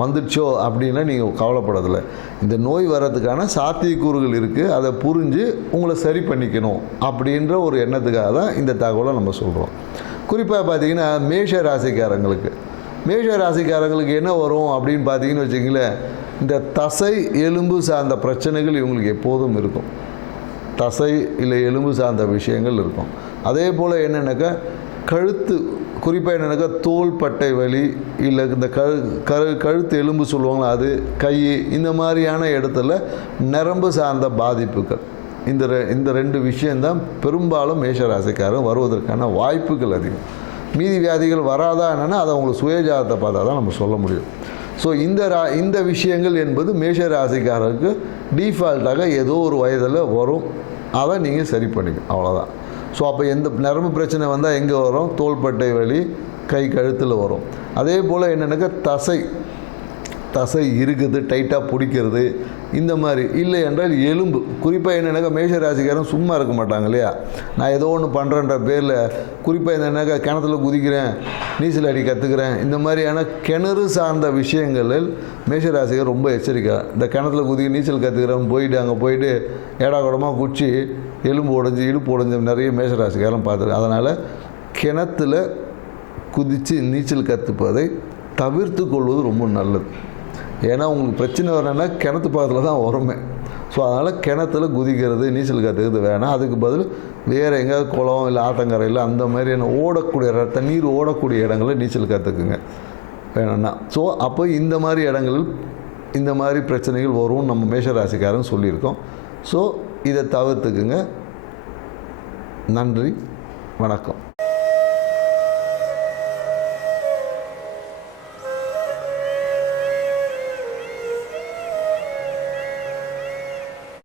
வந்துடுச்சோ அப்படின்னா நீங்கள் கவலைப்படதில்லை இந்த நோய் வர்றதுக்கான சாத்தியக்கூறுகள் இருக்குது அதை புரிஞ்சு உங்களை சரி பண்ணிக்கணும் அப்படின்ற ஒரு எண்ணத்துக்காக தான் இந்த தகவலை நம்ம சொல்கிறோம் குறிப்பாக பார்த்தீங்கன்னா மேஷ ராசிக்காரங்களுக்கு. மேஷ ராசிக்காரங்களுக்கு என்ன வரும் அப்படின்னு பார்த்தீங்கன்னு வச்சிங்களேன் இந்த தசை எலும்பு சார்ந்த பிரச்சனைகள் இவங்களுக்கு எப்போதும் இருக்கும். தசை இல்லை எலும்பு சார்ந்த விஷயங்கள் இருக்கும். அதே போல் என்னென்னாக்கா கழுத்து குறிப்பாக என்னென்னாக்கா தோள்பட்டை வலி இல்லை இந்த கழு கரு கழுத்து எலும்பு சொல்லுவாங்களா அது கை இந்த மாதிரியான இடத்துல நரம்பு சார்ந்த பாதிப்புகள். இந்த ரெ இந்த ரெண்டு விஷயந்தான் பெரும்பாலும் மேஷராசிக்காரன் வருவதற்கான வாய்ப்புகள் அதிகம். மீதி வியாதிகள் வராதா என்னென்னா அதை அவங்களுக்கு சுயஜாதத்தை பார்த்தா தான் நம்ம சொல்ல முடியும். ஸோ இந்த ரா இந்த விஷயங்கள் என்பது மேஷ ராசிக்காரருக்கு டீஃபால்ட்டாக ஏதோ ஒரு வயதில் வரும். அதை நீங்கள் சரி பண்ணிக்கணும். அவ்வளோதான் ஸோ அப்போ எந்த நரம்பு பிரச்சனை வந்தால் எங்கே வரும்? தோள்பட்டை வலி கை கழுத்தில் வரும். அதே போல் என்னென்னாக்கா தசை. தசை இருக்குது டைட்டாக பிடிக்கிறது இந்த மாதிரி. இல்லை என்றால் எலும்பு. குறிப்பாக என்னென்னாக்கா மேஷராசிக்காரன் சும்மா இருக்க மாட்டாங்க இல்லையா? நான் ஏதோ ஒன்று பண்ணுறேன்ற பேரில் குறிப்பாக என்னென்னாக்கா கிணத்துல குதிக்கிறேன் நீச்சல் அடி கற்றுக்கிறேன் இந்த மாதிரியான கிணறு சார்ந்த விஷயங்களில் மேஷ ரொம்ப எச்சரிக்கை. இந்த கிணத்துல குதிக்க நீச்சல் கற்றுக்கிறேன் போயிட்டு அங்கே போயிட்டு ஏடா குடமாக குச்சி எலும்பு உடஞ்சி இடுப்பு உடஞ்சி நிறைய மேஷராசிக்காரன் பார்த்துருக்கேன். அதனால் கிணத்துல குதித்து நீச்சல் கற்றுப்பதை தவிர்த்து கொள்வது ரொம்ப நல்லது. ஏன்னா உங்களுக்கு பிரச்சனை வரணும்னா கிணத்து பக்கத்தில் தான் வருமே ஸோ அதனால் கிணத்துல குதிக்கிறது நீச்சல் கற்றுக்கிறது வேணாம். அதுக்கு பதில் வேறு எங்கேயாவது குளம் இல்லை ஆத்தங்கரையில் அந்த மாதிரியான ஓடக்கூடிய இட- தண்ணீர் ஓடக்கூடிய இடங்களில் நீச்சல் கற்றுக்குங்க வேணும்னா. ஸோ அப்போ இந்த மாதிரி இடங்களில் இந்த மாதிரி பிரச்சனைகள் வரும் நம்ம மேஷராசிக்காரன் சொல்லியிருக்கோம். ஸோ இதை தவிர்த்துக்குங்க. நன்றி. வணக்கம்.